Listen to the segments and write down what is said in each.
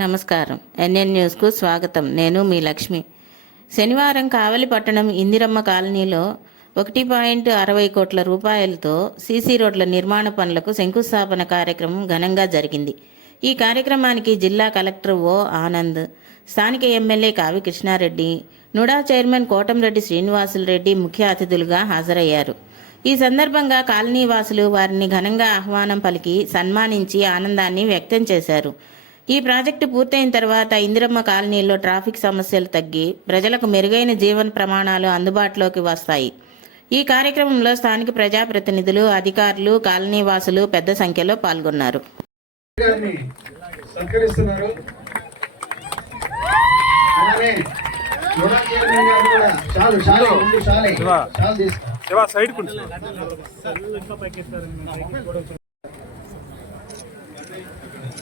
నమస్కారం. ఎన్ఎన్ న్యూస్కు స్వాగతం. నేను మీ లక్ష్మి. శనివారం కావలి పట్టణం ఇందిరమ్మ కాలనీలో ఒకటి పాయింట్ అరవై కోట్ల రూపాయలతో సీసీ రోడ్ల నిర్మాణ పనులకు శంకుస్థాపన కార్యక్రమం ఘనంగా జరిగింది. ఈ కార్యక్రమానికి జిల్లా కలెక్టర్ ఓ ఆనంద్ స్థానిక ఎమ్మెల్యే కావి కృష్ణారెడ్డి నుడా చైర్మన్ కోటంరెడ్డి శ్రీనివాసులరెడ్డి ముఖ్య అతిథులుగా హాజరయ్యారు. ఈ సందర్భంగా కాలనీ వాసులు వారిని ఘనంగా ఆహ్వానం పలికి సన్మానించి ఆనందాన్ని వ్యక్తం చేశారు. ఈ ప్రాజెక్టు పూర్తయిన తర్వాత ఇందిరమ్మ కాలనీలో ట్రాఫిక్ సమస్యలు తగ్గి ప్రజలకు మెరుగైన జీవన ప్రమాణాలు అందుబాటులోకి వస్తాయి. ఈ కార్యక్రమంలో స్థానిక ప్రజాప్రతినిధులు అధికారులు కాలనీ వాసులు పెద్ద సంఖ్యలో పాల్గొన్నారు.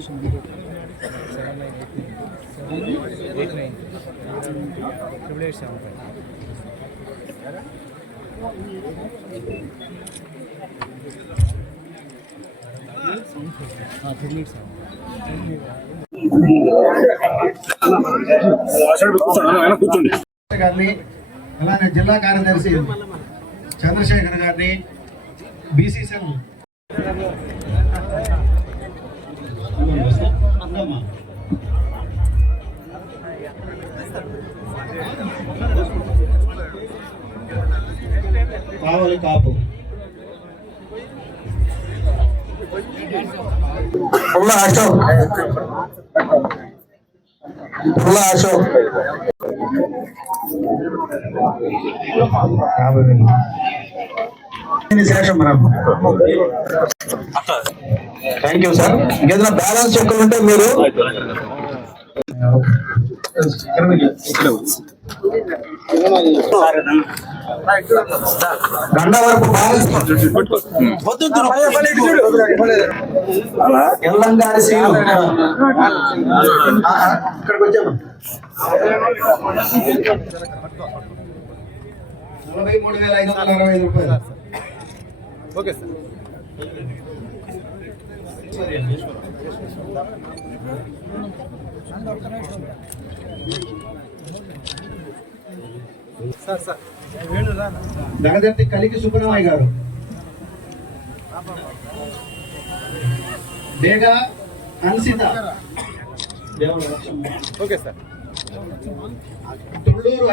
లొకేషన్ కూర్చోండి గారిని అలానే జిల్లా కార్యదర్శి చంద్రశేఖర్ గారిని బీసీసీఎల్ కావలి కాపు పుల్ల అశోక్ పుల్ల అశోక్ శేషం మనం థ్యాంక్ యూ సార్ ఇంకేదైనా బ్యాలెన్స్ చెక్కులు ఉంటే మీరు గంట వరకు ఎల్లంగారి సీను ఇక్కడికి వచ్చాము నలభై మూడు వేల ఐదు వందల అరవై ఐదు రూపాయలు. ఓకే సార్ దగదర్తి కలికి సుబ్రహ్మణ్య గారు. డేగా అన్సిత. Okay sir. తుళ్ళూరు